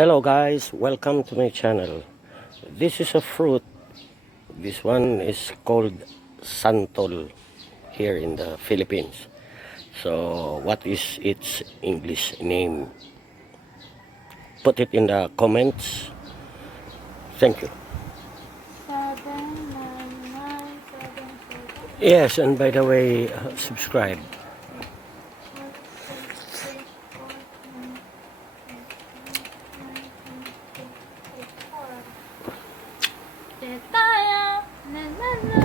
Hello guys, welcome to my channel. This is a fruit. This one is called santol here in the Philippines. So what is its English name? Put it in the comments. Thank you. 79977. Yes, and by the way, subscribe. Tetaya, na na na.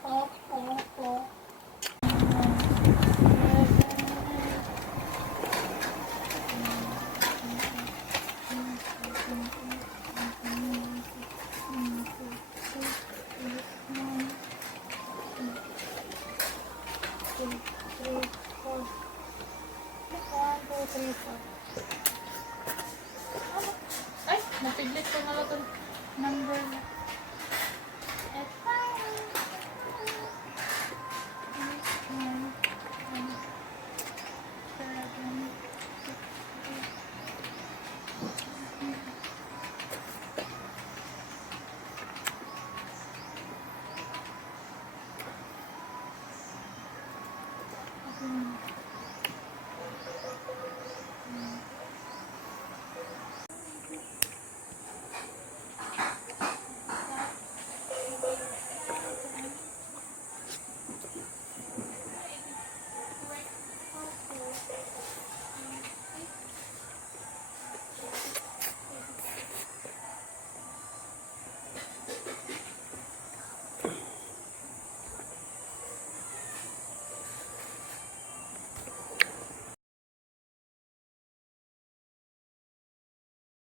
Oh, oh, oh. Ay, napiglit ko na lang itong number na.